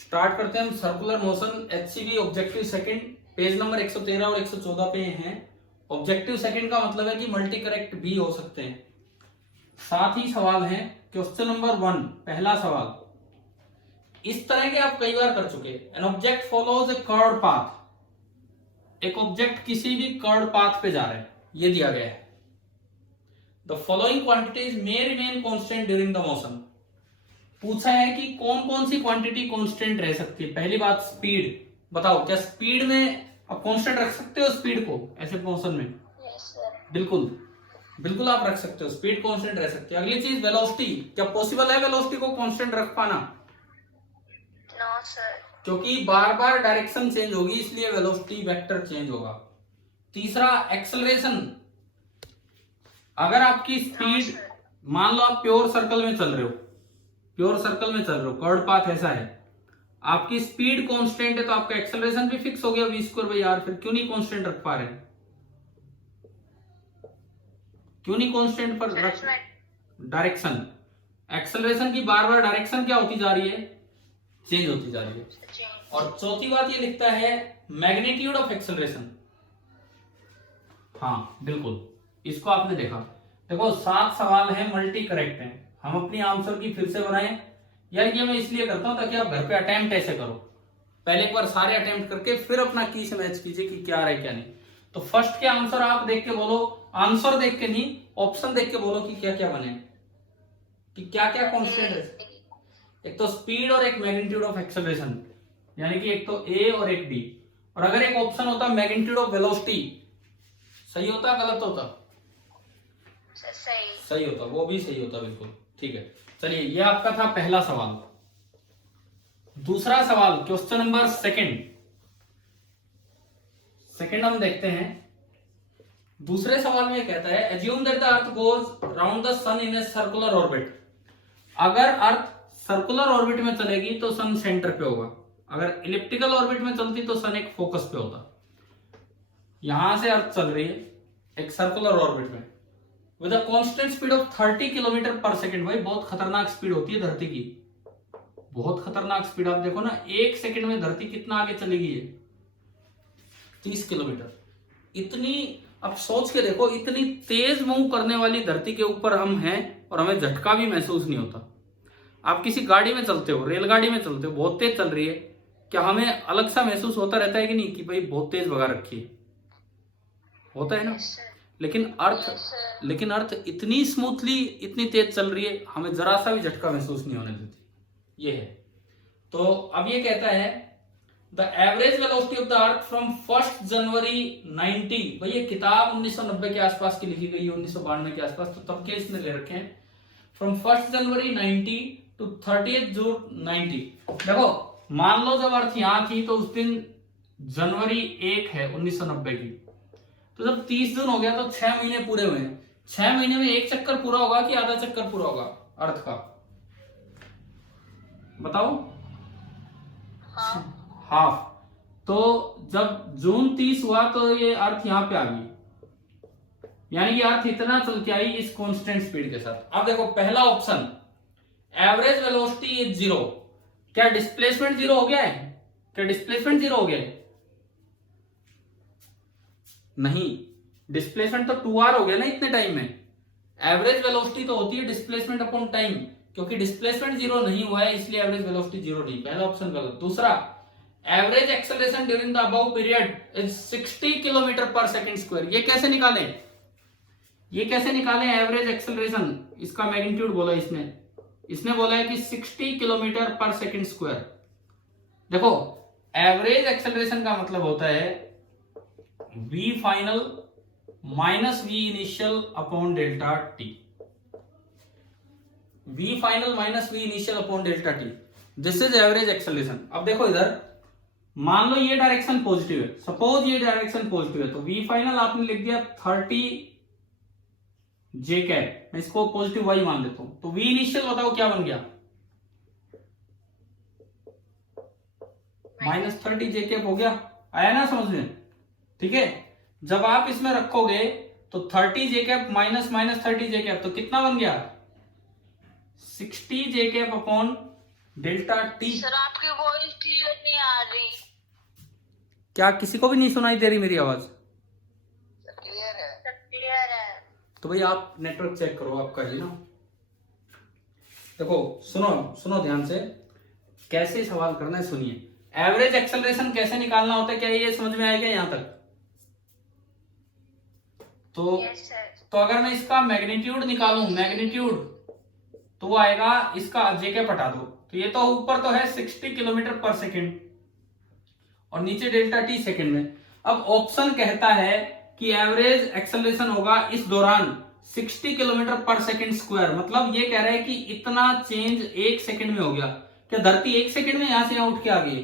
Start करते हैं हम। Circular motion HCV objective second, page number 113 और 114 पे हैं। ऑब्जेक्टिव सेकंड का मतलब है कि मल्टी करेक्ट भी हो सकते हैं। साथ ही सवाल है क्वेश्चन नंबर 1, पहला सवाल इस तरह के आप कई बार कर चुके। An object follows A curved path, एक ऑब्जेक्ट किसी भी कर्व्ड पाथ पे जा रहा है, ये दिया गया है। The following quantities may remain constant during the motion. पूछा है कि कौन कौन सी क्वांटिटी कांस्टेंट रह सकती है। पहली बात स्पीड, बताओ क्या स्पीड में आप कांस्टेंट रख सकते हो स्पीड को ऐसे मोशन में? बिल्कुल बिल्कुल आप रख सकते हो, स्पीड कांस्टेंट रह सकती है। अगली चीज वेलोसिटी, क्या पॉसिबल है वेलोसिटी को कांस्टेंट रख पाना? नो सर, क्योंकि बार बार डायरेक्शन चेंज होगी इसलिए वेलोसिटी वेक्टर चेंज होगा। तीसरा एक्सेलरेशन, अगर आपकी स्पीड मान लो आप प्योर सर्कल में चल रहे हो, प्योर सर्कल में चल रहे हो, कर्व्ड पाथ ऐसा है, आपकी स्पीड कांस्टेंट है तो आपका एक्सेलरेशन भी फिक्स हो गया v²/r। फिर क्यों नहीं कांस्टेंट रख पा रहे हैं? क्यों नहीं कांस्टेंट पर रख? डायरेक्शन, एक्सेलरेशन की बार बार डायरेक्शन क्या होती जा रही है? चेंज होती जा रही है। और चौथी बात ये लिखता है मैग्नीट्यूड ऑफ एक्सेलरेशन। हाँ बिल्कुल, इसको आपने देखा। देखो 7 सवाल हैं, मल्टी करेक्ट हैं। हम अपनी आंसर की फिर से बनाएं, यार ये मैं इसलिए करता हूं ताकि आप घर पे अटेम्प्ट ऐसे करो। पहले एक बार सारे अटेम्प्ट करके फिर अपना की से मैच कीजिए कि क्या रहा है क्या नहीं। तो फर्स्ट के आंसर आप देख के बोलो, आंसर देख के नहीं, ऑप्शन देख के बोलो कि क्या क्या बने, कि क्या क्या कॉन्स्टेंट है। एक तो स्पीड और एक मैग्नीट्यूड ऑफ एक्सेलरेशन, यानी कि एक तो ए और एक डी। और अगर एक ऑप्शन होता मैग्नीट्यूड ऑफ वेलोसिटी, सही होता गलत होता? सही होता, वो भी सही होता बिल्कुल। ठीक है, चलिए ये आपका था पहला सवाल। दूसरा सवाल क्वेश्चन नंबर सेकंड हम देखते हैं। दूसरे सवाल में कहता है assume that the earth goes round the sun in a circular orbit. अगर अर्थ सर्कुलर ऑर्बिट में चलेगी तो सन सेंटर पे होगा, अगर इलिप्टिकल ऑर्बिट में चलती तो सन एक फोकस पे होता। यहां से अर्थ चल रही है एक सर्कुलर ऑर्बिट में with a constant speed of 30 kilometre पर सेकंड। भाई बहुत खतरनाक स्पीड होती है धरती की, बहुत खतरनाक स्पीड। आप देखो ना, 1 सेकंड में धरती कितना आगे चलेगी है, 30 किलोमीटर। इतनी, अब सोच के देखो, इतनी तेज मूव करने वाली धरती के ऊपर हम हैं और हमें झटका भी महसूस नहीं होता। आप किसी गाड़ी में चलते हो, रेलगाड़ी में चलते हो, बहुत तेज चल रही है, क्या हमें अलग सा महसूस होता रहता है कि नहीं कि भाई बहुत तेज भगा रखी है? होता है ना। लेकिन अर्थ इतनी स्मूथली, इतनी तेज चल रही है, हमें जरा सा भी झटका महसूस नहीं होने देती। ये है। तो अब ये कहता है the average velocity of the earth from 1 जनवरी 90। भाई ये किताब 1990 के आसपास की लिखी गई है, 1992 के आसपास, तो तब के इसने ले रखे हैं। फ्रॉम 1 जनवरी 90 टू 30 जून 90। देखो मान लो जब अर्थ यहां थी तो उस दिन जनवरी 1 है 1990 की, तो जब 30 जून हो गया तो 6 महीने पूरे हुए। 6 महीने में एक चक्कर पूरा होगा कि आधा चक्कर पूरा होगा अर्थ का? बताओ। हाफ। तो जब जून 30 हुआ तो ये अर्थ यहां पे आ गई, यानी कि अर्थ इतना चल के आई इस कांस्टेंट स्पीड के साथ। अब देखो पहला ऑप्शन एवरेज वेलोसिटी इज 0। क्या डिस्प्लेसमेंट 0 हो गया है? क्या डिस्प्लेसमेंट 0 हो गया है? नहीं, डिस्प्लेसमेंट तो 2r हो गया ना इतने टाइम में। एवरेज वेलोसिटी तो होती है डिस्प्लेसमेंट अपॉन टाइम, क्योंकि डिस्प्लेसमेंट 0 नहीं हुआ है इसलिए एवरेज वेलोसिटी 0 नहीं। पहला ऑप्शन गलत। दूसरा average acceleration during the above period is 60 kilometre पर सेकंड स्क्वायर। ये कैसे निकालें? ये कैसे निकालें एवरेज एक्सेलरेशन? इसका मैग्नीट्यूड बोला इसने बोला है कि 60 किलोमीटर पर सेकंड स्क्वायर। देखो एवरेज एक्सेलरेशन का मतलब होता है v final minus v initial upon delta t। v final minus v initial upon delta t, this is average acceleration. अब देखो इधर मान लो ये डायरेक्शन पॉजिटिव है, सपोज ये डायरेक्शन पॉजिटिव है, तो v फाइनल आपने लिख दिया 30 j कैप, मैं इसको पॉजिटिव y मान लेता हूं। तो v इनिशियल बताओ क्या बन गया? -30 j कैप हो गया। आया ना समझ में? ठीक है, जब आप इसमें रखोगे तो 30 j cap minus 30 j cap, तो कितना बन गया? 60 j cap upon delta T. Sir आपकी वॉइस क्या किसी को भी नहीं सुनाई दे रही मेरी आवाज? क्लियर है। सब क्लियर है। तो भाई आप नेटवर्क चेक करो आपका ही ना। देखो सुनो सुनो ध्यान से, कैसे सवाल करना है सुनिए। एवरेज एक्सेलरेशन कैसे निकालना होता है, क्या ये समझ में आएगा यहां तक? तो यस सर। तो अगर मैं इसका मैग्नीट्यूड निकालूं, मैग्नीट्यूड, तो वो आएगा इसका जेके हटा दो, तो ये तो ऊपर तो है 60 किलोमीटर पर सेकेंड और नीचे डेल्टा टी सेकेंड में। अब ऑप्शन कहता है कि एवरेज एक्सेलरेशन होगा इस दौरान 60 किलोमीटर पर सेकेंड स्क्वायर, मतलब ये कह रहा है कि इतना चेंज 1 सेकेंड में हो गया। क्या धरती 1 सेकेंड में यहां से यहां उठ के आ गई?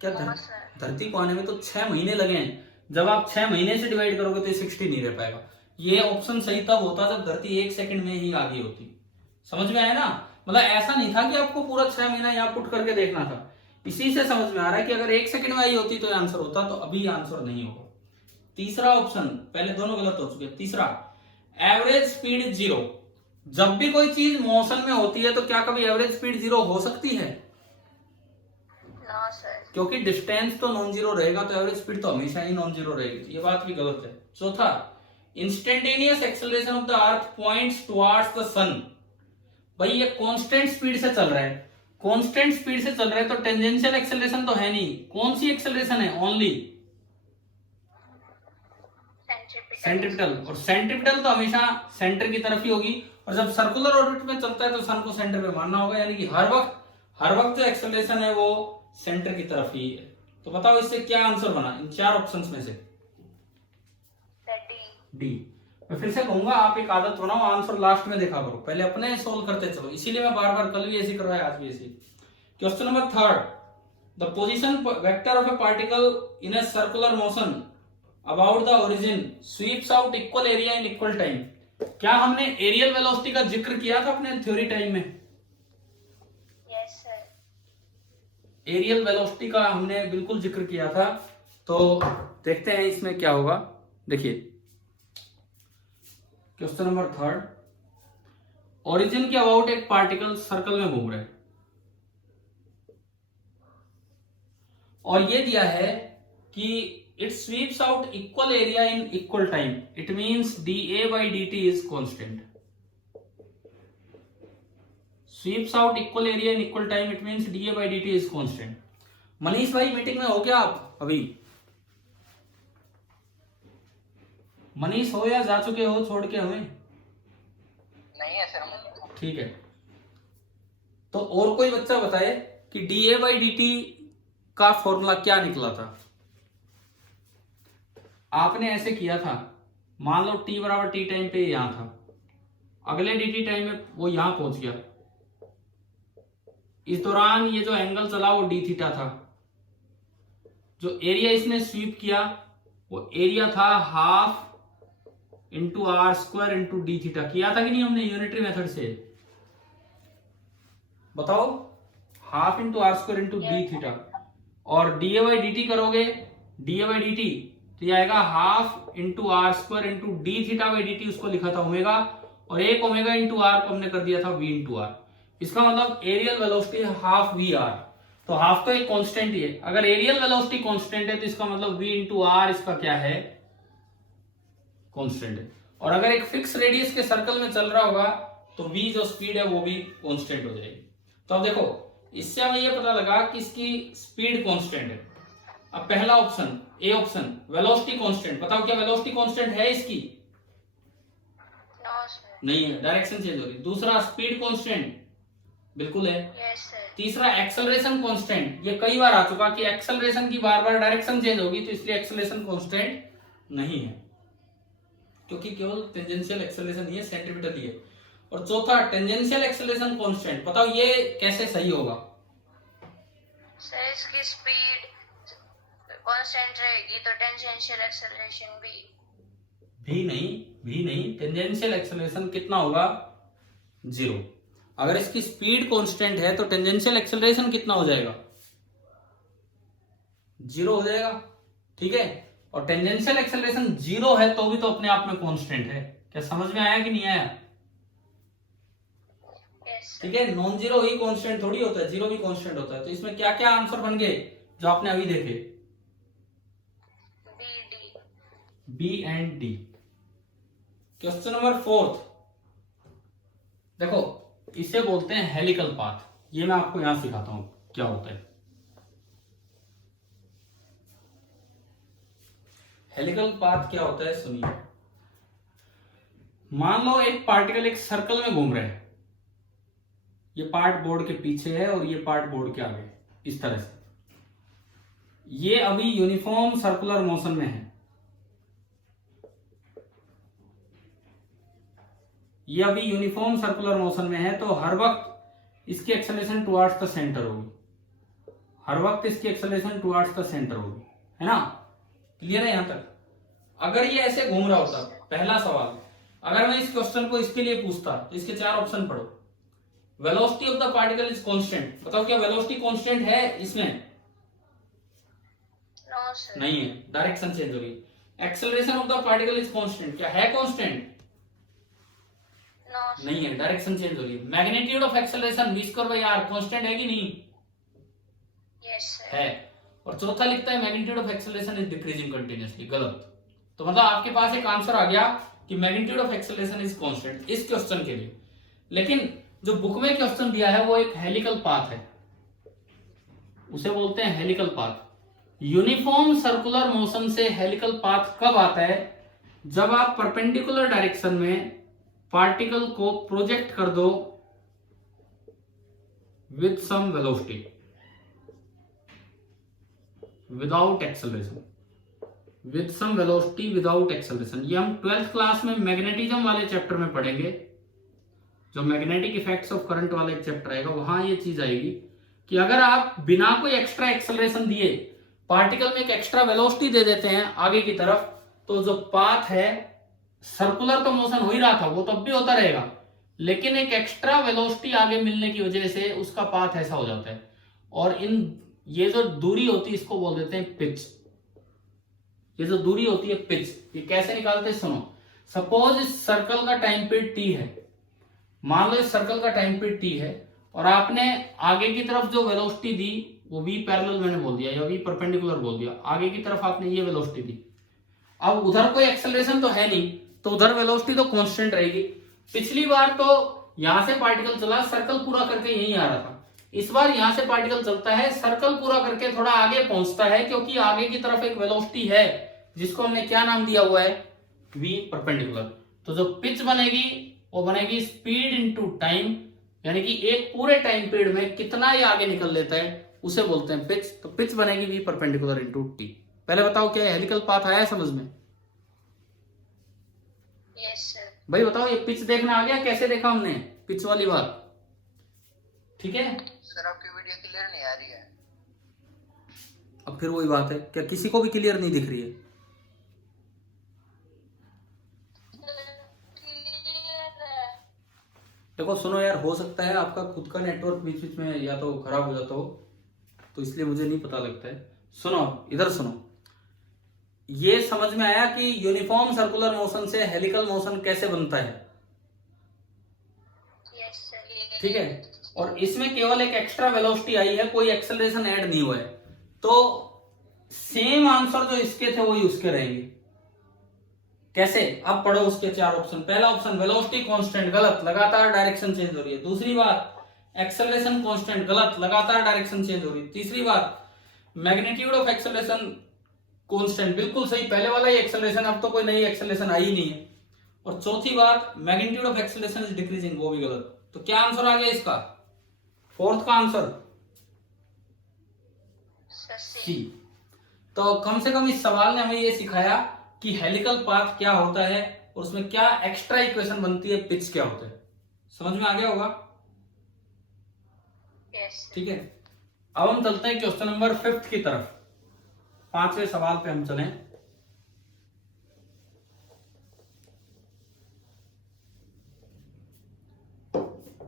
क्या हाँ सर। धरती को आने में तो 6 महीने लगे हैं। जब आप 6 महीने से डिवाइड करोगे तो ये 60 नहीं रह पाएगा। ये ऑप्शन सही तब होता जब धरती 1 सेकेंड में ही आगे होती। समझ में आया ना? मतलब ऐसा नहीं था कि आपको पूरा 6 महीना यहाँ पुट करके देखना था। इसी से समझ में आ रहा है कि अगर 1 सेकेंड में आई होती तो आंसर होता, तो अभी आंसर नहीं होगा। तीसरा ऑप्शन, पहले दोनों गलत हो चुके। तीसरा, एवरेज स्पीड 0। जब भी कोई चीज मोशन में होती है तो क्या कभी एवरेज स्पीड 0 हो सकती है? No sir. क्योंकि डिस्टेंस तो नॉन जीरो रहेगा, तो एवरेज स्पीड तो हमेशा ही नॉन जीरो रहेगी। ये बात भी गलत है। चौथा, instantaneous acceleration of the earth points towards the sun. भाई ये कांस्टेंट स्पीड से चल रहा है, कांस्टेंट स्पीड से चल रहा है तो टेंजेंशियल एक्सेलरेशन तो है नहीं। कौन सी एक्सेलरेशन है? Only centripetal. और सेंट्रिपिटल तो हमेशा सेंटर की तरफ ही होगी, और जब सर्कुलर ऑर्बिट में चलता है तो सन को सेंटर पे मानना होगा, यानी कि हर वक्त जो एक्सेलरेशन है वो सेंटर की तरफ ही है। तो बताओ इससे क्या आंसर बना इन 4 ऑप्शंस में से? डी। मैं फिर से कहूंगा, आप एक आदत बनाओ, आंसर लास्ट में देखा करो, पहले अपने सोल्व करते चलो। इसीलिए मैं बार बार, कल भी ऐसे करवाया, आज भी ऐसे। Question number 3, the position vector of A particle in a circular motion about the origin sweeps out equal area in equal time. क्या हमने एरियल वेलोसिटी का जिक्र किया था अपने थ्योरी टाइम में? Yes sir. एरियल वेलोसिटी का हमने बिल्कुल जिक्र किया था। तो देखते हैं इसमें क्या होगा। देखिए क्वेश्चन नंबर 3, ओरिजिन के अबाउट एक पार्टिकल सर्कल में घूम रहा है और ये दिया है कि it sweeps out equal area in equal time. It means dA by dt is constant. Sweeps out equal area in equal time, it means dA by dt is constant. Manish भाई मीटिंग में हो क्या आप अभी? मनीष हो या जा चुके हो छोड़ के हमें? नहीं है सर। ठीक है, तो और कोई बच्चा बताए कि dA by dt का फॉर्मूला क्या निकला था? आपने ऐसे किया था, मान लो t बराबर t टाइम पे यहां था, अगले dt टाइम में वो यहां पहुंच गया, इस दौरान ये जो एंगल चला वो d थीटा था। जो एरिया इसने स्वीप किया वो एरिया था half into r square into d theta. किया था कि नहीं हमने यूनिटरी मेथड से? बताओ, half into r square into d theta. और डीए बाई डी टी करोगे, डीए बाई डी टी तो ये आएगा half into r square into d theta by d t, उसको लिखा था ओमेगा, और एक ओमेगा इंटू आर को हमने कर दिया था वी इंटू आर। इसका मतलब एरियल वेलोसिटी है हाफ वी आर, तो हाफ तो एक कांस्टेंट ही है। अगर एरियल वेलोसिटी कांस्टेंट है तो इसका मतलब v इंटू आर इसका क्या है? कांस्टेंट है। और अगर एक फिक्स रेडियस के सर्कल में चल रहा होगा तो v जो स्पीड है वो भी कांस्टेंट हो जाएगी। तो अब देखो, इससे हमें ये पता लगा कि इसकी स्पीड कांस्टेंट है। अब पहला option, A option, velocity constant, बताओ क्या वेलोसिटी कांस्टेंट है इसकी? No sir. नहीं है, डायरेक्शन चेंज हो रही। दूसरा, स्पीड कांस्टेंट, बिल्कुल है। Yes sir. तीसरा, एक्सेलरेशन कांस्टेंट, ये कई बार आ चुका कि एक्सेलरेशन की बार बार डायरेक्शन चेंज होगी तो इसलिए एक्सेलरेशन कांस्टेंट नहीं है, क्योंकि केवल टेंजेंशियल एक्सेलरेशन ही है, सेंट्रीपिटल ही है। और चौथा, टेंजेंशियल एक्सेलरेशन कांस्टेंट, बताओ ये कैसे सही होगा? सर इसकी स्पीड कांस्टेंट रहेगी तो टेंजेंशियल एक्सेलरेशन भी नहीं, टेंजेंशियल एक्सेलरेशन कितना होगा? 0। अगर इसकी स्पीड कांस्टेंट है तो टेंजेंशियल एक्सेलरेशन कितना हो जाएगा? 0 हो जाएगा, ठीक है। और टेंजेंशियल एक्सेलरेशन 0 है तो भी तो अपने आप में कांस्टेंट है। क्या समझ में आया कि नहीं आया? यस ठीक है, नॉन जीरो ही कांस्टेंट थोड़ी होता है, जीरो भी कांस्टेंट होता है। तो इसमें क्या क्या आंसर बन गए? जो आपने अभी देखे, B, D. B and D. Question number 4, देखो इसे बोलते हैं हेलिकल पाथ। ये मैं आपको यहां सिखाता हूं क्या होता है। हेलिकल पाथ क्या होता है सुनिए। मान लो एक पार्टिकल एक सर्कल में घूम रहा है, ये पार्ट बोर्ड के पीछे है और ये पार्ट बोर्ड के आगे है, इस तरह से। ये अभी यूनिफॉर्म सर्कुलर मोशन में है, ये अभी यूनिफॉर्म सर्कुलर मोशन में है, तो हर वक्त इसकी एक्सेलरेशन टुवर्ड्स द सेंटर होगी, हर वक्त इसकी एक्सेलरेशन टुवर्ड्स द सेंटर होगी, है ना? क्लियर है यहां तक? अगर ये ऐसे घूम रहा होता, पहला सवाल, अगर मैं इस क्वेश्चन को इसके लिए पूछता तो इसके 4 ऑप्शन पढ़ो। Velocity of the particle is constant, बताओ क्या वेलोसिटी कांस्टेंट है इसमें? No, sir. नहीं है, डायरेक्शन चेंज हो रही है। Acceleration of the particle is constant, क्या है कांस्टेंट? No, sir. नहीं है, डायरेक्शन चेंज हो रही है। Magnitude of acceleration v²r constant है कि नहीं? Yes, sir. है। और चौथा लिखता है magnitude of acceleration is decreasing continuously, गलत। तो मतलब आपके पास एक आंसर आ गया कि magnitude of acceleration is constant इस क्वेश्चन के लिए। लेकिन जो बुक में क्वेश्चन दिया है वो एक हेलिकल पाथ है, उसे बोलते हैं helical path. Uniform circular motion से हेलिकल पाथ कब आता है? जब आप परपेंडिकुलर डायरेक्शन में पार्टिकल को प्रोजेक्ट कर दो with some velocity without acceleration, with some velocity without acceleration. ये हम 12th क्लास में मैग्नेटिज्म वाले चैप्टर में पढ़ेंगे, जो मैग्नेटिक इफेक्ट्स ऑफ करंट वाला एक चैप्टर आएगा, वहां ये चीज आएगी कि अगर आप बिना कोई एक्स्ट्रा एक्सेलरेशन दिए पार्टिकल में एक एक्स्ट्रा वेलोसिटी दे देते हैं आगे की तरफ, तो जो पाथ है, सर्कुलर तो मोशन हो ही रहा था, वो तब भी होता रहेगा, लेकिन एक एक्स्ट्रा वेलोसिटी आगे मिलने की वजह से उसका पाथ ऐसा हो जाता है। और ये जो दूरी होती है इसको बोल देते हैं पिच। ये जो दूरी होती है पिच, ये कैसे निकालते हैं सुनो। सपोज इस सर्कल का टाइम पीरियड टी है, मान लो इस सर्कल का टाइम पीरियड टी है, और आपने आगे की तरफ जो वेलोसिटी दी वो v पैरेलल मैंने बोल दिया या v परपेंडिकुलर बोल दिया, आगे की तरफ आपने ये वेलोसिटी दी। अब उधर कोई एक्सेलरेशन तो है नहीं, तो उधर वेलोसिटी तो कांस्टेंट रहेगी। पिछली बार तो यहां से पार्टिकल चला, सर्कल पूरा करके यहीं आ रहा था, इस बार यहां से पार्टिकल चलता है, सर्कल पूरा करके थोड़ा आगे पहुंचता है, क्योंकि आगे की तरफ एक वेलोसिटी है जिसको हमने क्या नाम दिया हुआ है? v perpendicular. तो जो पिच बनेगी वो बनेगी स्पीड इनटू टाइम, यानी कि एक पूरे टाइम पीरियड में कितना ये आगे निकल लेता है उसे बोलते हैं पिच। तो पिच बनेगी v परपेंडिकुलर इनटू टी। पहले बताओ क्या हेलिकल पाथ आया है समझ में? Yes, sir. भाई बताओ, ये पिच देखना आ गया? कैसे देखा हमने पिच वाली बात? ठीक है, सर आपकी वीडियो क्लियर नहीं आ रही है। अब फिर वही बात है, क्या किसी को भी क्लियर नहीं दिख रही है? Clear है. देखो सुनो यार, हो सकता है आपका खुद का नेटवर्क बीच बीच में या तो खराब हो जाता हो, तो इसलिए मुझे नहीं पता लगता है। सुनो, इधर सुनो, ये समझ में आया कि यूनिफॉर्म सर्कुलर मोशन से हेलिकल मोशन कैसे बनता है? Yes, sir. ठीक है, और इसमें केवल एक एक्स्ट्रा वेलोसिटी आई है, कोई एक्सेलरेशन ऐड नहीं हुआ है, तो सेम आंसर जो इसके थे वही उसके रहेंगे। कैसे? अब पढ़ो उसके 4 ऑप्शन। पहला ऑप्शन वेलोसिटी कांस्टेंट, गलत, लगातार डायरेक्शन चेंज हो रही है। दूसरी बात एक्सेलरेशन कांस्टेंट, गलत, लगातार डायरेक्शन चेंज हो रही है। तीसरी बात मैग्नीट्यूड ऑफ एक्सेलरेशन कांस्टेंट, बिल्कुल सही, पहले वाला ही एक्सेलरेशन, अब तो कोई नई एक्सेलरेशन आई नहीं है। और चौथी बात magnitude of acceleration is decreasing, वो भी गलत। तो क्या आंसर आ गया इसका? 4th का आंसर Sir, C. सी। तो कम से कम इस सवाल ने हमें ये सिखाया कि हेलिकल पाथ क्या होता है और उसमें क्या एक्स्ट्रा इक्वेशन बनती है, पिच क्या होता है। समझ में आ गया होगा? Yes, sir. ठीक है, अब हम चलते हैं क्वेश्चन नंबर 5 की तरफ। 5वें सवाल पे हम चलें।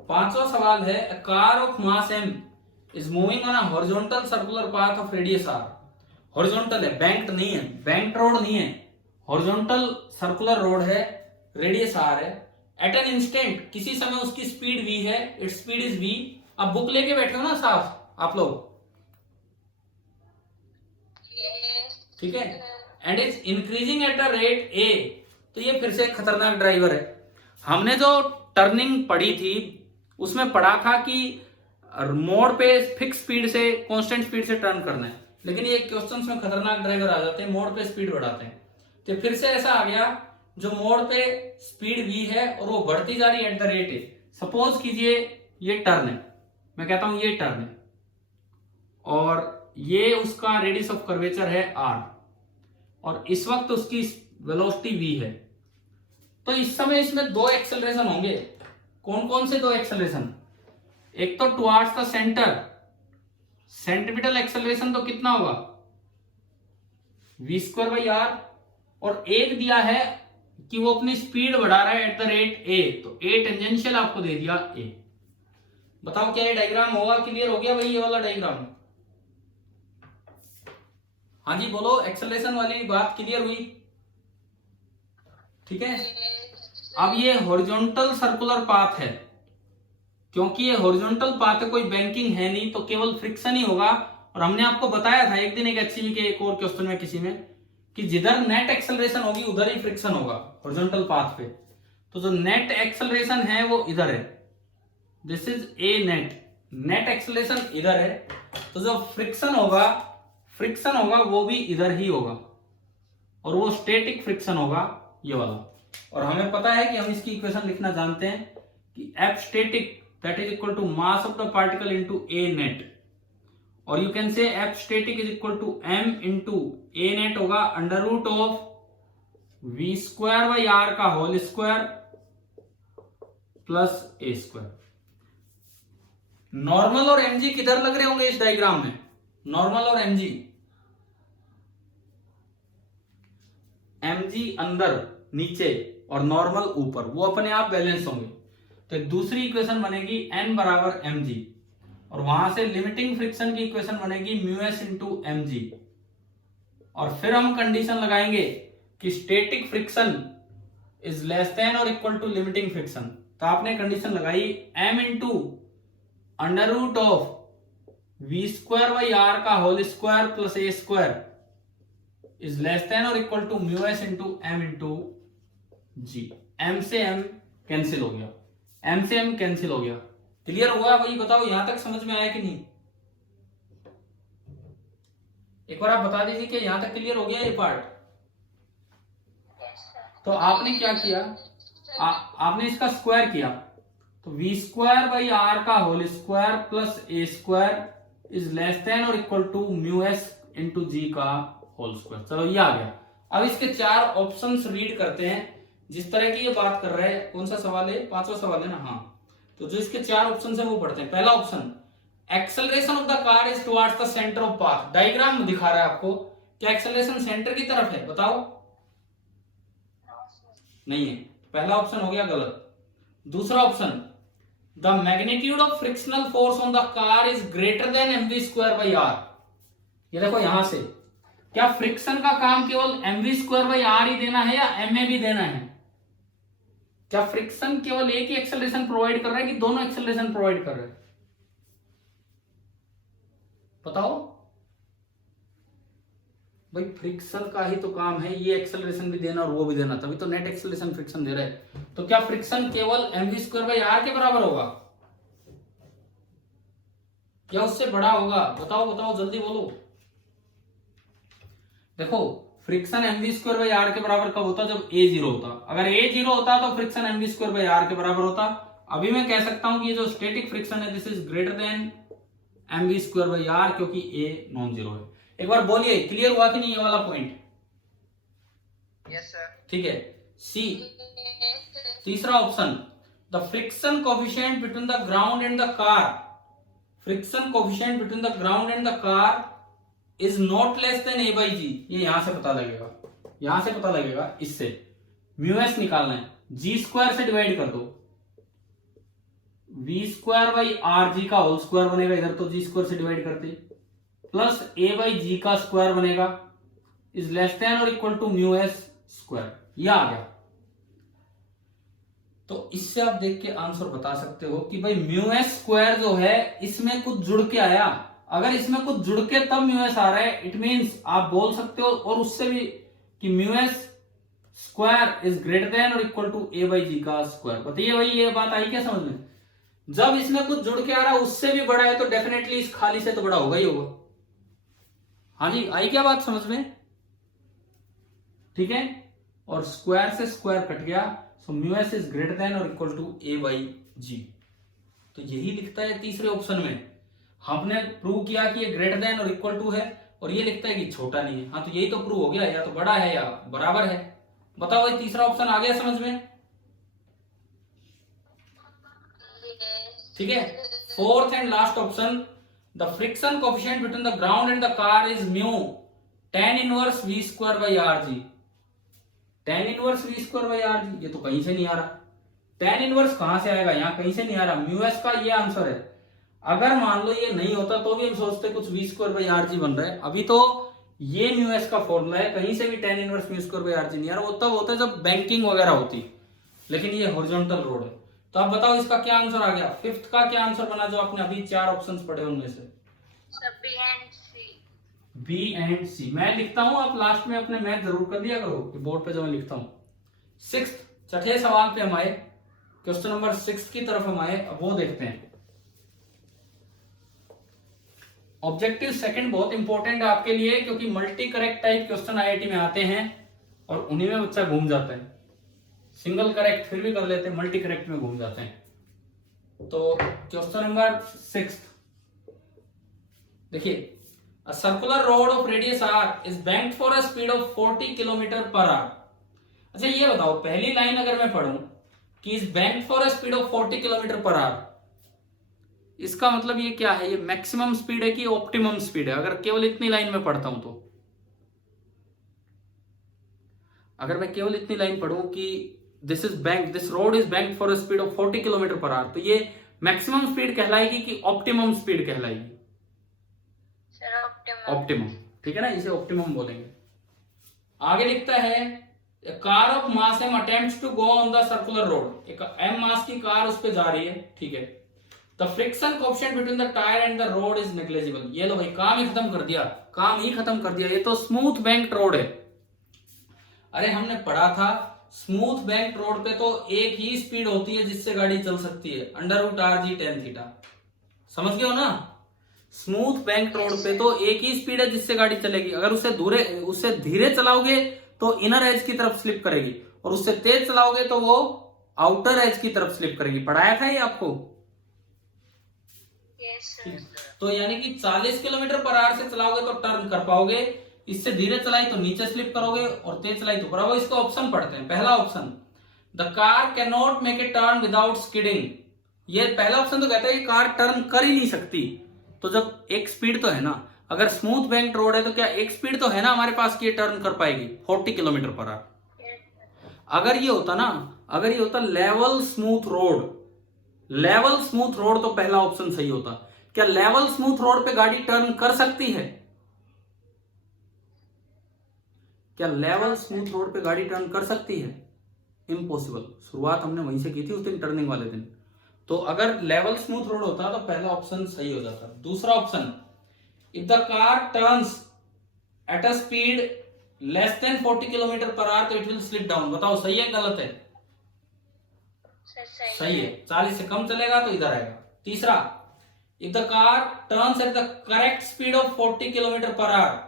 पांचवा सवाल है, a car of mass m is moving on a horizontal circular path of radius r। Horizontal है, बैंक्ड नहीं है, बैंक्ड रोड नहीं है, हॉरिजॉन्टल सर्कुलर रोड है, रेडियस r है। एट एन इंस्टेंट, किसी समय उसकी स्पीड v है, इट्स स्पीड इज v। अब बुक लेके बैठे हो ना साफ आप लोग, ठीक है, and is increasing at the rate A, तो ये फिर से एक खतरनाक ड्राइवर है। हमने जो टर्निंग पढ़ी थी उसमें पढ़ा था कि मोड़ पे फिक्स स्पीड से कांस्टेंट स्पीड से टर्न करना है, लेकिन ये क्वेश्चंस में खतरनाक ड्राइवर आ जाते हैं, मोड़ पे स्पीड बढ़ाते हैं। तो फिर से ऐसा आ गया, जो मोड़ पे स्पीड वी है और वो बढ़ती जा रही है at the rate A. Suppose कीजिए ये टर्न है, मैं कहता हूं ये टर्न है, और ये उसका रेडियस ऑफ कर्वेचर है आर, और इस वक्त उसकी वेलोसिटी वी है। तो इस समय इसमें दो एक्सेलरेशन होंगे। कौन कौन से दो एक्सेलरेशन? एक तो towards the centre, centripetal acceleration तो कितना होगा वी स्क्वायर बाई आर, और एक दिया है कि वो अपनी स्पीड बढ़ा रहा है एट द रेट ए, तो ए टेंजेंशियल आपको दे दिया ए। बताओ क्या ये डायग्राम होगा? क्लियर हो गया भाई ये वाला डायग्राम? हाँ जी बोलो, एक्सेलरेशन वाली बात क्लियर हुई? ठीक है, अब ये हॉरिजॉन्टल सर्कुलर पाथ है, क्योंकि ये हॉरिजॉन्टल पाथ है, कोई बैंकिंग है नहीं, तो केवल फ्रिक्शन ही होगा। और हमने आपको बताया था एक दिन एक एचसीवी के एक और क्वेश्चन में किसी में, कि जिधर नेट एक्सेलरेशन होगी उधर ही फ्रिक्शन होगा हॉरिजॉन्टल पाथ पे। तो जो नेट एक्सेलरेशन है वो इधर है, this is a net, net acceleration इधर है, तो जो फ्रिक्शन होगा वो भी इधर ही होगा, और वो स्टैटिक फ्रिक्शन होगा ये वाला। और हमें पता है कि हम इसकी इक्वेशन लिखना जानते हैं कि F static that is equal to mass of the particle into A net, और you can say F static is equal to m into A net होगा under root of v square by r का whole square plus a square. Normal और mg किधर लग रहे होंगे इस diagram में? नॉर्मल और mg अंदर नीचे और नॉर्मल ऊपर, वो अपने आप बैलेंस होंगे। तो दूसरी इक्वेशन बनेगी n बराबर mg, और वहां से लिमिटिंग फ्रिक्शन की इक्वेशन बनेगी μs इंटू mg, और फिर हम कंडीशन लगाएंगे कि static friction is less than और इक्वल टू लिमिटिंग फ्रिक्शन। तो आपने कंडीशन लगाई m into under root of V square by are का whole square plus A square is less than और equal to μs into m into G. m से m cancel हो गया, m से m cancel हो गया। Clear हुआ भाई? बताओ यहां तक समझ में आया कि नहीं? एक बार आप बता दीजिए कि यहां तक क्लियर हो गया ये पार्ट। तो आपने क्या किया, आपने इसका स्क्वायर किया, तो वी स्क्वायर बाई आर का whole square plus A square is less than और equal to μs into g का होल स्क्वायर। चलो ये आ गया। अब इसके चार ऑप्शंस रीड करते हैं जिस तरह की ये बात कर रहे हैं। कौन सा सवाल है? पांचवा सवाल है ना? हाँ, तो जो इसके चार ऑप्शन है वो पढ़ते हैं। पहला option, acceleration of the car is towards the centre of path. Diagram दिखा रहा है आपको, क्या एक्सेलरेशन सेंटर की तरफ है? बताओ। नहीं है, पहला ऑप्शन हो गया गलत। दूसरा option, the magnitude of frictional force on the car is greater than mv square by r. ये देखो यहां से, क्या फ्रिक्शन का काम केवल mv स्क्वायर बाई आर ही देना है या ma भी देना है? क्या फ्रिक्शन केवल एक ही एक्सेलरेशन प्रोवाइड कर रहा है कि दोनों एक्सेलरेशन प्रोवाइड कर रहा है? बताओ भाई, फ्रिक्शन का ही तो काम है ये एक्सेलरेशन भी देना और वो भी देना, तभी तो नेट एक्सेलरेशन फ्रिक्शन दे रहा है। तो क्या फ्रिक्शन केवल mv स्क्वायर बाई आर के बराबर होगा या उससे बड़ा होगा? बताओ बताओ जल्दी बोलो। देखो, friction mv square by r के बराबर कब होता? जब a 0 होता। अगर a 0 होता तो friction mv square by r के बराबर होता। अभी मैं कह सकता हूं कि ये जो स्टैटिक फ्रिक्शन है this is greater than mv square by r, क्योंकि a नॉन जीरो है। एक बार बोलिए, क्लियर हुआ कि नहीं ये वाला पॉइंट? Yes sir. ठीक है। सी, तीसरा option, the friction coefficient between the ground and the car, friction coefficient between the ground and the car is not less than a by G. ये यहां से पता लगेगा, यहां से पता लगेगा। इससे μs निकालना है, जी स्क्वायर से डिवाइड कर दो, v square by r g का होल स्क्वायर बनेगा, इधर तो जी स्क्वायर से डिवाइड करते, प्लस a बाई जी का स्क्वायर बनेगा इज लेस देन और इक्वल टू μs स्क्वायर। ये आ गया। तो इससे आप देख के आंसर बता सकते हो कि भाई μs स्क्वायर जो है इसमें कुछ जुड़ के आया, अगर इसमें कुछ जुड़ के तब म्यूएस आ रहा है, इट मींस आप बोल सकते हो और उससे भी कि mu s square is greater then और equal to A by g का स्क्वायर। बताइए भाई ये बात आई क्या समझ में? जब इसमें कुछ जुड़ के आ रहा है उससे भी बड़ा है तो डेफिनेटली इस खाली से तो बड़ा होगा ही होगा। हाँ जी, आई क्या बात समझ में? ठीक है, और स्क्वायर से स्क्वायर कट गया, सो म्यूएस इज ग्रेटर देन और इक्वल टू ए बाई जी। तो यही लिखता है तीसरे ऑप्शन में। हमने प्रूव किया कि ये ग्रेटर देन और इक्वल टू है और ये लिखता है कि छोटा नहीं है। हाँ, तो यही तो प्रूव हो गया, या तो बड़ा है या बराबर है। बताओ भाई तीसरा ऑप्शन आ गया समझ में? ठीक है, fourth and last option, the friction coefficient between the ground and the car is mu tan inverse v square by r ji. tan inverse v square by r जी, ये तो कहीं से नहीं आ रहा। tan इनवर्स कहां से आएगा? यहाँ कहीं से नहीं आ रहा। म्यूएस का ये आंसर है। अगर मान लो ये नहीं होता तो भी हम सोचते कुछ v स्क्वायर बाई आर जी बन रहा है। अभी तो ये म्यूएस का फॉर्मूला है, कहीं से भी tan inverse v square by r जी नहीं आ रहा। वो तब होता है जब बैंकिंग वगैरह होती, लेकिन ये हॉरिजॉन्टल रोड है। तो आप बताओ इसका क्या आंसर आ गया? फिफ्थ का क्या आंसर बना जो आपने अभी 4 ऑप्शंस पढ़े उनमें से? बी एंड सी। मैं लिखता हूं, आप लास्ट में अपने मैथ जरूर कर दिया करो कि बोर्ड पे जो मैं लिखता हूं। सिक्स्थ, छठे सवाल पे हम आए, क्वेश्चन नंबर 6 की तरफ हम आए। अब वो देखते हैं। ऑब्जेक्टिव सेकंड बहुत इंपॉर्टेंट है आपके लिए, क्योंकि multi correct type question IIT में आते हैं और उन्हीं में बच्चा घूम जाता है। सिंगल करेक्ट फिर भी कर लेते हैं, मल्टी करेक्ट में घूम जाते हैं। तो क्वेश्चन नंबर 6 देखिए, a circular rod of radius r is banked for a speed of 40 km per hour। अच्छा ये बताओ, पहली लाइन अगर मैं पढ़ूं कि is banked for a speed of 40 km per hour, इसका मतलब ये क्या है? ये मैक्सिमम स्पीड है कि ऑप्टिमम स्पीड है? अगर केवल इतनी लाइन में पढ़ता हूं तो, अगर मैं केवल इतनी लाइन पढ़ूं कि this road is banked for a speed of 40 km per hour, तो ये मैक्सिमम स्पीड कहलाएगी कि ऑप्टिमम स्पीड कहलाएगी? ऑप्टिमम। ठीक है ना, इसे ऑप्टिमम बोलेंगे। आगे लिखता है, car of mass m attempts to go on the circular road. एक एम मास की कार उस पे जा रही है, ठीक है। The friction coefficient between the tyre and the road is negligible. ये लो भाई, काम ही खत्म कर दिया, काम ही खत्म कर दिया। ये तो स्मूथ बैंक्ड रोड है। अरे हमने पढ़ा था स्मूथ बैंक्ड रोड पे तो एक ही स्पीड होती है जिससे गाड़ी चल सकती है, √r/g tan थीटा। समझ गए हो ना? स्मूथ बैंक्ड रोड पे तो एक ही स्पीड है जिससे गाड़ी चलेगी। अगर उससे धीरे चलाओगे तो इनर एज की तरफ स्लिप करेगी, और उससे तेज चलाओगे तो वो आउटर एज की तरफ स्लिप करेगी। पढ़ाया था ये आपको? तो यानी कि 40 किलोमीटर पर आवर से चलाओगे तो टर्न कर पाओगे, इससे धीरे चलाई तो नीचे स्लिप करोगे, और तेज चलाई तो बराबर। इसका ऑप्शन पढ़ते हैं। पहला option, the car can not make a turn without skidding. ये पहला ऑप्शन तो कहता है कि कार टर्न कर ही नहीं सकती। तो जब एक स्पीड तो है ना, अगर स्मूथ बैंक्ड रोड है तो क्या एक स्पीड तो है ना हमारे पास कि ये टर्न कर पाएगी 40 किलोमीटर पर आवर। अगर ये होता लेवल स्मूथ रोड तो पहला ऑप्शन सही होता। क्या लेवल स्मूथ रोड पे गाड़ी टर्न कर सकती है? क्या लेवल स्मूथ रोड पे गाड़ी टर्न कर सकती है? इम्पॉसिबल। शुरुआत हमने वहीं से की थी उस दिन, टर्निंग वाले दिन। तो अगर लेवल स्मूथ रोड होता तो पहला ऑप्शन सही हो जाता। दूसरा option, if the car turns at a speed less than 40 kilometre per our तो इट विल स्लिप डाउन। बताओ सही है गलत है? सही है। 40 से कम चलेगा तो इधर आएगा। तीसरा, if the car turns at the correct speed of 40 kilometre per hour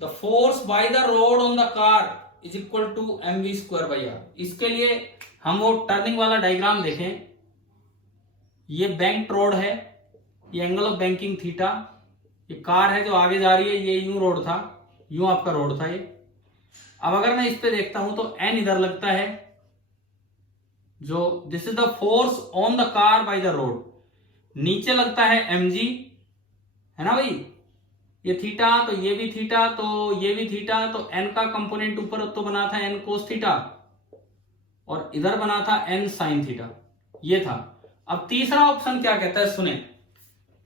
the force by the road on the car is equal to mv square by r. इसके लिए हम वो टर्निंग वाला डायग्राम देखें। ये बैंक्ड रोड है, ये angle of banking theta, ये कार है जो आगे जा रही है, ये यूं रोड था, यूं आपका रोड था ये। अब अगर मैं इस पे देखता हूं तो n इधर लगता है, जो this is the force on the car bye the road. नीचे लगता है mg, है ना भाई? ये थीटा तो ये भी थीटा तो ये भी थीटा, तो n का कंपोनेंट ऊपर तो बना था n कोस थीटा, और इधर बना था n साइन थीटा। ये था। अब तीसरा ऑप्शन क्या कहता है सुने।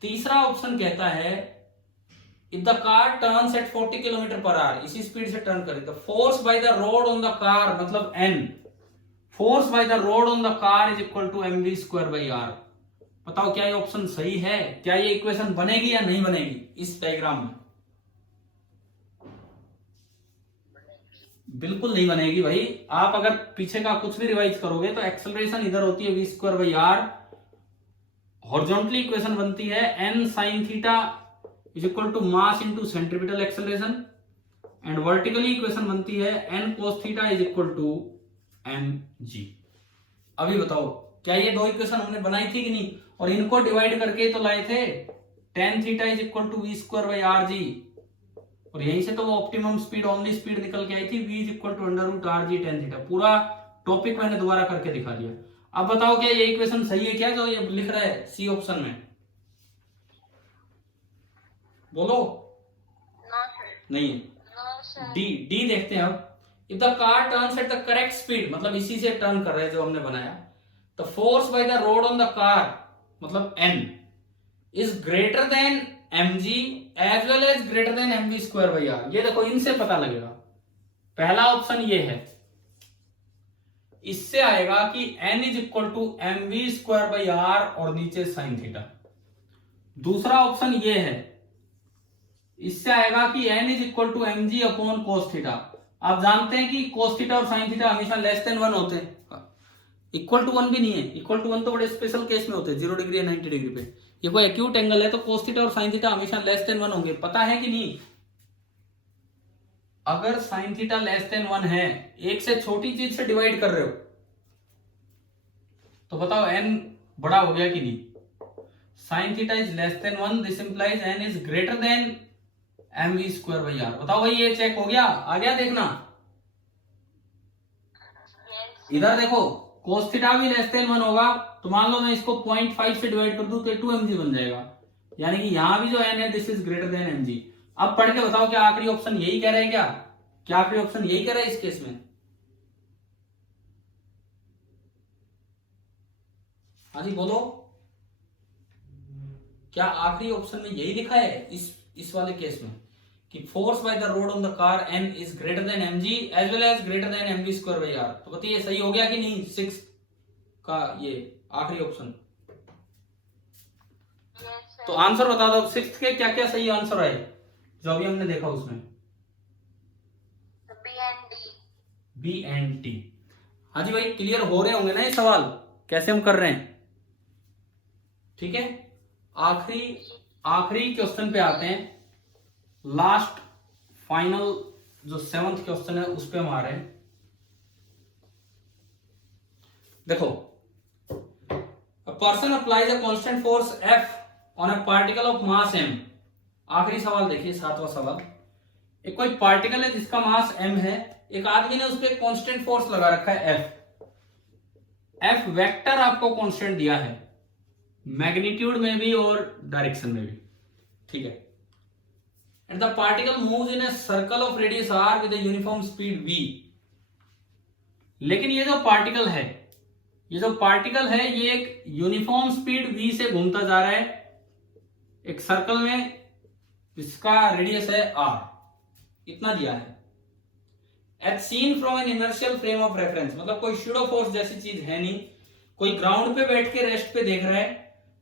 तीसरा ऑप्शन कहता है if the car turns at 40 kilometre per hour, इसी स्पीड से टर्न करे तो force by the road on the car मतलब n, force by the road on the car is equal to mv square by r. बताओ क्या ये option सही है? क्या ये इक्वेशन बनेगी या नहीं बनेगी इस डायग्राम में? बिल्कुल नहीं बनेगी भाई। आप अगर पीछे का कुछ भी रिवाइज करोगे तो एक्सेलरेशन इधर होती है v²/r, हॉरिजॉन्टली इक्वेशन बनती है n sin theta is equal to mass into centripetal acceleration, and vertically equation बनती है n cos theta is equal to mg। अभी बताओ क्या ये दो इक्वेशन हमने बनाई थी कि नहीं? और इनको डिवाइड करके तो लाए थे tan theta is equal to v²/rg, और यहीं से तो वो ऑप्टिमम स्पीड, ओनली स्पीड निकल के आई थी v is equal to √rg tan theta. पूरा टॉपिक मैंने दोबारा करके दिखा दिया। अब बताओ क्या ये इक्वेशन सही है क्या जो ये लिख रहा है सी ऑप्शन में? बोलो। No, sir. नहीं है। No, sir. डी देखते हैं अब। If the car turns at the correct speed, मतलब इसी से टर्न कर रहे हैं जो हमने बनाया, the force by the road on the car मतलब n is greater than mg as well as greater than mv²/r। ये देखो इनसे पता लगेगा। पहला ऑप्शन ये है, इससे आएगा कि n is equal to mv²/r और नीचे साइन थीटा। दूसरा ऑप्शन ये है, इससे आएगा कि n is equal to mg upon cos theta. आप जानते हैं कि cos थीटा और sin थीटा हमेशा लेस देन 1 होते हैं, इक्वल टू 1 भी नहीं है। इक्वल टू 1 तो बड़े स्पेशल केस में होते हैं, 0 डिग्री या 90 डिग्री पे। ये कोई एक्यूट एंगल है तो cos थीटा और sin थीटा हमेशा लेस देन 1 होंगे, पता है कि नहीं? अगर sin थीटा लेस देन 1 है, एक से छोटी चीज से डिवाइड कर रहे हो, तो बताओ n बड़ा हो गया कि नहीं? sin theta is less than 1, this implies n is greater than mv²/r। बताओ भाई ये चेक हो गया? आ गया देखना। Yes. इधर देखो cos थीटा भी लेस देन 1 होगा, तो मान लो मैं इसको 0.5 से डिवाइड कर दूं तो 2 mg बन जाएगा, यानी कि यहां भी जो n है this is greater than mg। अब पढ़ के बताओ क्या आखिरी ऑप्शन यही कह रहा है? क्या आखिरी ऑप्शन यही कह रहा है इस केस में? हाँ जी बोलो, क्या आखिरी ऑप्शन में यही लिखा है इस वाले केस में कि force by the road on the car n is greater than mg as well as greater than mv²/r? तो बताइए सही हो गया कि नहीं 6 का ये आखिरी ऑप्शन? Yes, sir. तो आंसर बता दो 6 के क्या क्या सही आंसर आए जो अभी हमने देखा उसमें? B and D. B and T. हाँ जी भाई, क्लियर हो रहे होंगे ना ये सवाल कैसे हम कर रहे हैं? ठीक है, आखिरी क्वेश्चन पे आते हैं। लास्ट फाइनल जो 7th क्वेश्चन है उस पे हम आ रहे हैं। देखो, a person applies a constant force F on a particle of mass m। आखिरी सवाल देखिए, 7वां सवाल। एक कोई पार्टिकल है जिसका मास m है, एक आदमी ने उस पर कांस्टेंट फोर्स लगा रखा है F वेक्टर आपको कांस्टेंट दिया है, मैग्नीट्यूड में भी और डायरेक्शन में भी, ठीक है। And the particle moves in a circle of radius r with a uniform speed v। लेकिन ये जो पार्टिकल है ये एक यूनिफॉर्म स्पीड v से घूमता जा रहा है एक सर्कल में जिसका रेडियस है r, इतना दिया है। At seen from an inertial frame of reference, मतलब कोई शूडो फोर्स जैसी चीज है नहीं, कोई ग्राउंड पे बैठ के रेस्ट पे देख रहा है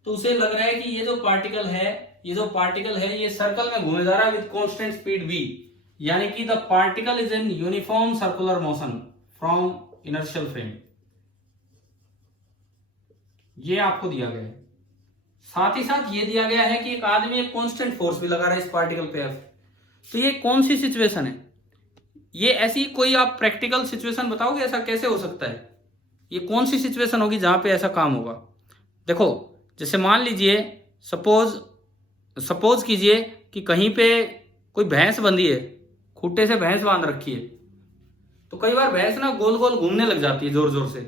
तो उसे लग रहा है कि ये जो पार्टिकल है ये सर्कल में घूमे जा रहा है विद कांस्टेंट स्पीड v, यानी कि the particle is in uniform circular motion from inertial frame. ये आपको दिया गया है। साथ ही साथ ये दिया गया है कि एक आदमी एक कांस्टेंट फोर्स भी लगा रहा है इस पार्टिकल पे F। तो ये कौन सी सिचुएशन है? ये ऐसी कोई आप प्रैक्टिकल सिचुएशन बताओगे ऐसा कैसे हो सकता है? ये कौन सी सिचुएशन होगी जहां पे ऐसा काम होगा? देखो, जैसे मान लीजिए सपोज कीजिए कि कहीं पे कोई भैंस बंधी है, खूंटे से भैंस बांध रखी है, तो कई बार भैंस ना गोल गोल घूमने लग जाती है जोर जोर से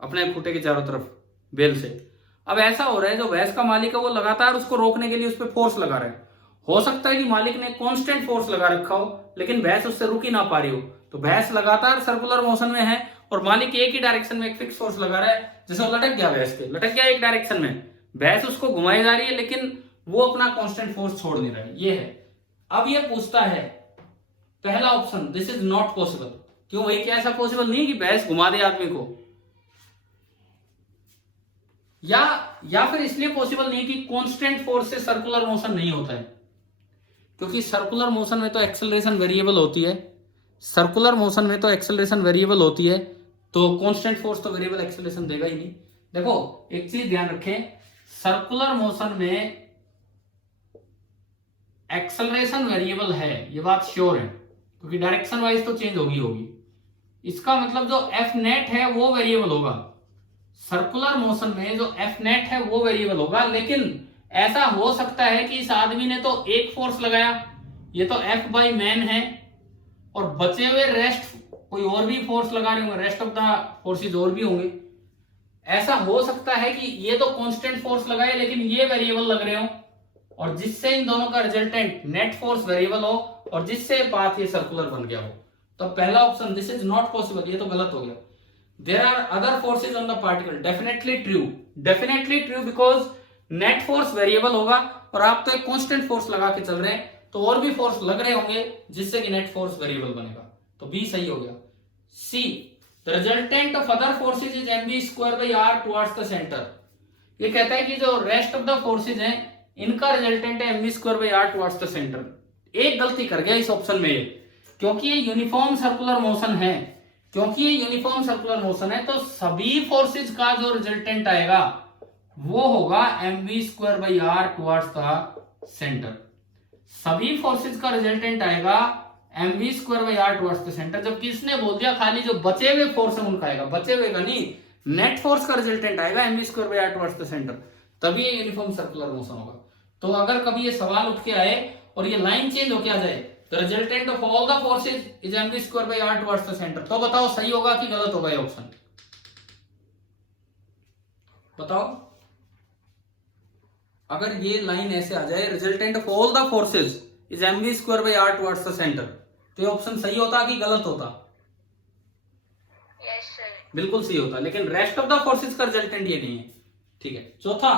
अपने खूंटे के चारों तरफ बेल से। अब ऐसा हो रहा है जो भैंस का मालिक है वो लगातार उसको रोकने के लिए उस पर फोर्स लगा रहा है। हो सकता है कि मालिक ने कांस्टेंट फोर्स लगा रखा हो लेकिन भैंस उससे रुक ही ना पा रही हो, तो भैंस लगातार सर्कुलर मोशन में है और मालिक एक ही डायरेक्शन में एक फिक्स फोर्स लगा रहा है। जैसे वो लटक गया एक डायरेक्शन में, भैंस उसको घुमाई जा रही है लेकिन वो अपना कांस्टेंट फोर्स छोड़ नहीं रहा है। ये है। अब ये पूछता है पहला option, this is not possible. क्यों भाई, क्या ऐसा पॉसिबल नहीं कि भैंस घुमा दे आदमी को? या फिर इसलिए पॉसिबल नहीं कि कांस्टेंट फोर्स से सर्कुलर मोशन नहीं होता है, क्योंकि सर्कुलर मोशन में तो एक्सेलरेशन वेरिएबल होती है, सर्कुलर मोशन में तो एक्सेलरेशन वेरिएबल होती है, तो कांस्टेंट फोर्स तो वेरिएबल एक्सेलरेशन देगा ही नहीं। देखो एक चीज ध्यान रखें, सर्कुलर मोशन में एक्सेलरेशन वेरिएबल है, ये बात श्योर है, क्योंकि डायरेक्शन वाइज तो चेंज होगी। इसका मतलब जो एफ नेट है वो वेरिएबल होगा, सर्कुलर मोशन में जो एफ नेट है वो वेरिएबल होगा। लेकिन ऐसा हो सकता है कि इस आदमी ने तो एक फोर्स लगाया, ये तो एफ बाई मैन है, और बचे हुए रेस्ट कोई और भी फोर्स लगा रहे होंगे, रेस्ट ऑफ द फोर्सेज और भी होंगे। ऐसा हो सकता है कि ये तो कांस्टेंट फोर्स लगाए लेकिन ये वेरिएबल लग रहे हो, और जिससे इन दोनों का रिजल्टेंट नेट फोर्स वेरिएबल हो, और जिससे पाथ ये सर्कुलर बन गया हो। तो पहला option this is not possible, ये तो गलत हो गया। There are other forces on the particle, definitely true because net force variable होगा, और आप तो एक कांस्टेंट फोर्स लगा के चल रहे हैं, तो और भी फोर्स लग रहे होंगे जिससे कि नेट फोर्स वेरिएबल बनेगा। तो बी सही हो गया। See the resultant of other forces is mv square by r towards the centre. ये कहता है कि जो रेस्ट ऑफ द फोर्सेज हैं इनका रिजल्टेंट है mv square by r towards the centre. एक गलती कर गया इस ऑप्शन में, क्योंकि ये यूनिफॉर्म सर्कुलर मोशन है, तो सभी फोर्सेज का जो रिजल्टेंट आएगा वो होगा mv square by r towards the centre. सभी फोर्सेज का रिजल्टेंट आएगा mv square by r towards the centre, जबकि इसने बोल दिया खाली जो बचे हुए फोर्स है उनका आएगा, बचे हुए का नहीं, नेट फोर्स का रिजल्टेंट आएगा mv square by r towards the centre, तभी ये यूनिफॉर्म सर्कुलर मोशन होगा। तो अगर कभी ये सवाल उठ के आए और ये लाइन चेंज होके आ जाए, the resultant of all the forces is mv square by r towards the centre, तो बताओ सही होगा कि गलत होगा ये ऑप्शन, बताओ। अगर ये लाइन ऐसे आ जाए, resultant of all the forces is mv square by r towards the centre, तो ये ऑप्शन सही होता कि गलत होता? Yes sir. बिल्कुल सही होता, लेकिन रेस्ट ऑफ द फोर्सेज का रिजल्टेंट ये नहीं है। ठीक है। चौथा,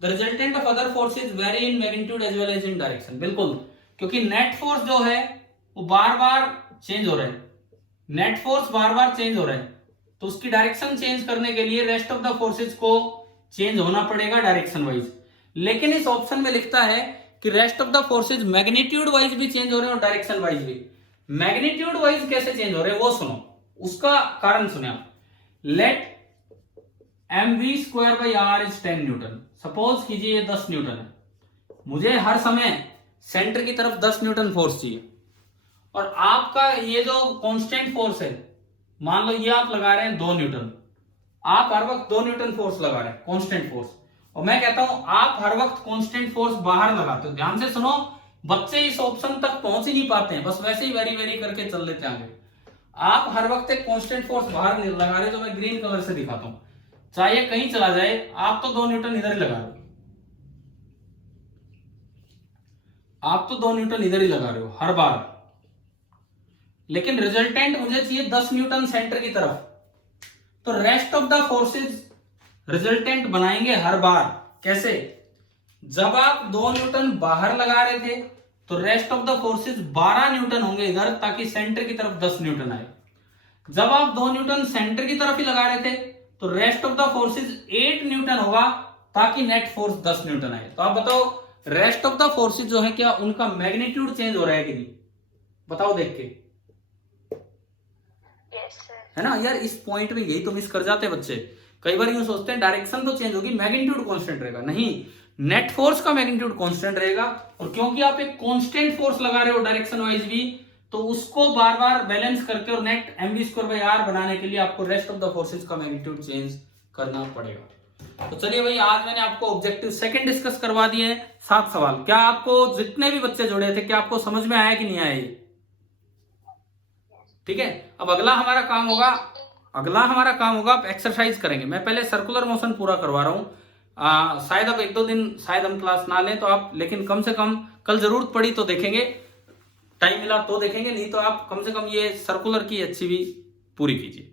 the resultant of other forces vary in magnitude as well as in direction. बिल्कुल, क्योंकि नेट फोर्स जो है वो बार बार चेंज हो रहा है, नेट फोर्स बार बार चेंज हो रहा है, तो उसकी डायरेक्शन चेंज करने के लिए रेस्ट ऑफ द फोर्सेज को चेंज होना पड़ेगा डायरेक्शन वाइज। लेकिन इस ऑप्शन में लिखता है कि rest of the forces magnitude wise भी चेंज हो रहे हैं और डायरेक्शन वाइज भी। मैग्नीट्यूड वाइज कैसे चेंज हो रहे हैं वो सुनो, उसका कारण सुने आप। Let mv square by r is 10 newton. Suppose कीजिए ये 10 न्यूटन है, मुझे हर समय सेंटर की तरफ 10 न्यूटन फोर्स चाहिए, और आपका ये जो कांस्टेंट फोर्स है, मान लो ये आप लगा रहे हैं 2 न्यूटन, आप हर वक्त 2 न्यूटन फोर्स लगा रहे हैं कांस्टेंट फोर्स, और मैं कहता हूं आप हर वक्त कांस्टेंट फोर्स बाहर लगाते हो। ध्यान से सुनो, बच्चे इस ऑप्शन तक पहुंच ही नहीं पाते हैं, बस वैसे ही वेरी वेरी करके चल लेते हैं आगे। आप हर वक्त एक कांस्टेंट फोर्स बाहर लगा रहे हो, तो मैं ग्रीन कलर से दिखाता हूं, चाहे कहीं चला जाए, आप तो 2 न्यूटन इधर ही लगा रहे हो, आप तो 2 न्यूटन इधर ही लगा रहे हो हर बार, लेकिन रिजल्टेंट मुझे चाहिए 10 न्यूटन सेंटर की तरफ। तो rest of the forces resultant बनाएंगे हर बार। कैसे? जब आप 2 न्यूटन बाहर लगा रहे थे तो rest of the forces 12 Newton होंगे इधर, ताकि सेंटर की तरफ 10 न्यूटन आए। जब आप 2 न्यूटन सेंटर की तरफ ही लगा रहे थे तो rest of the forces 8 Newton होगा, ताकि नेट फोर्स 10 न्यूटन आए। तो आप बताओ रेस्ट ऑफ द फोर्सेज जो है क्या उनका मैग्नीट्यूड चेंज हो रहा है कि नहीं? बताओ देख के। Yes sir. है ना यार, इस पॉइंट में यही तो मिस कर जाते हैं बच्चे। कई बार यूं सोचते हैं डायरेक्शन तो चेंज होगी, मैग्नीट्यूड कांस्टेंट रहेगा। नहीं, नेट फोर्स का मैग्नीट्यूड कांस्टेंट रहेगा, और क्योंकि आप एक कांस्टेंट फोर्स लगा रहे हो डायरेक्शन वाइज भी, तो उसको बार बार बैलेंस करके और net mv square by r बनाने के लिए आपको रेस्ट ऑफ द फोर्सेज का मैग्नीट्यूड चेंज करना पड़ेगा। तो चलिए भाई, आज मैंने आपको ऑब्जेक्टिव सेकंड डिस्कस करवा दिए हैं, 7 सवाल। क्या आपको जितने भी बच्चे जुड़े थे, क्या आपको समझ में आया कि नहीं आया? ठीक है। अब अगला हमारा काम होगा आप एक्सरसाइज करेंगे। मैं पहले सर्कुलर मोशन पूरा करवा रहा हूं, शायद अब 1-2 दिन शायद हम क्लास ना लें तो आप, लेकिन कम से कम कल जरूरत पड़ी तो देखेंगे, टाइम मिला तो देखेंगे, नहीं तो आप कम से कम ये सर्कुलर की अच्छी भी पूरी कीजिए।